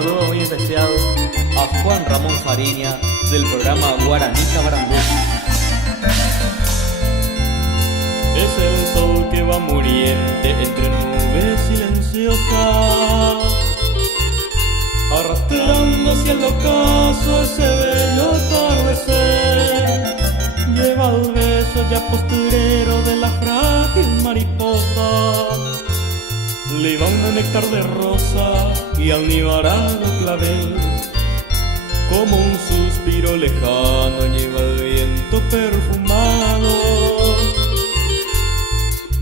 saludo muy especial a Juan Ramón Fariña del programa Guaranita Barandú. Es el sol que va muriente entre nubes silenciosas, arrastrando hacia el ocaso ese bello atardecer. Lleva el beso ya posturero de la frágil mariposa, le va un néctar de rosa y alnibarado clavel. Como un suspiro lejano lleva el viento perfumado,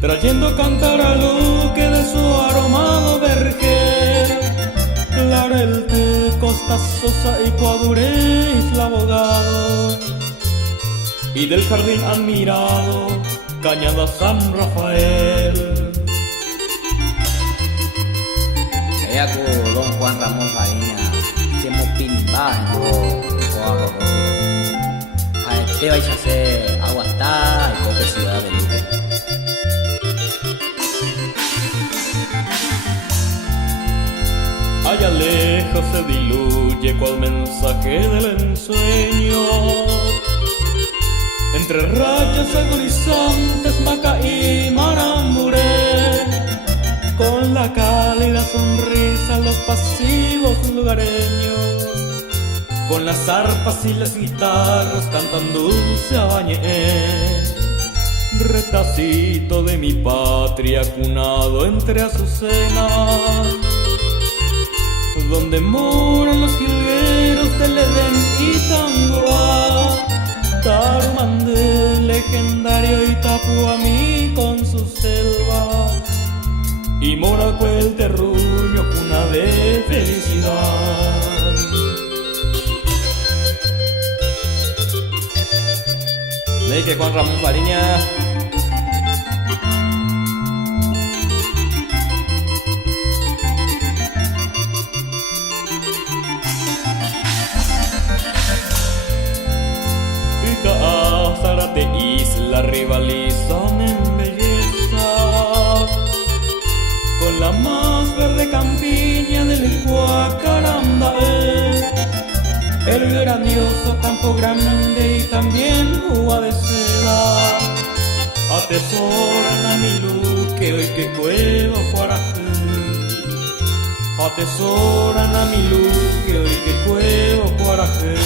trayendo a cantar al luque de su aromado vergel. Clarelte, Costa Sosa y Coadure, Isla Abogado, y del jardín admirado, Cañada San Rafael. Ayaku don Juan Ramón Fariña, siamo pinbajo, coago Jaete vais a hacer aguantar y cope ciudad de Luque. Allá lejos se diluye cual mensaje del ensueño, entre rayas agonizantes Maca y Maramburé, con la cálida sonrisa los pasivos lugareños, con las arpas y las guitarras cantan dulce abañé. Retacito de mi patria cunado entre azucenas, donde moran los jilgueros del Edén y Tanguá, Tarumandé legendario y Tapuamí con su selva, y Moracué el terruño cuna de felicidad. ¿Veis que Juan Ramón Fariña? Zárate isla rivalizan en belleza con la más verde campiña del Cuacaranda, el grandioso Campo Grande y también Ua de Seda. Atesoran a mi Luque hoy que cuevo Cuarajé, atesoran a mi Luque hoy que cuevo Cuarajé.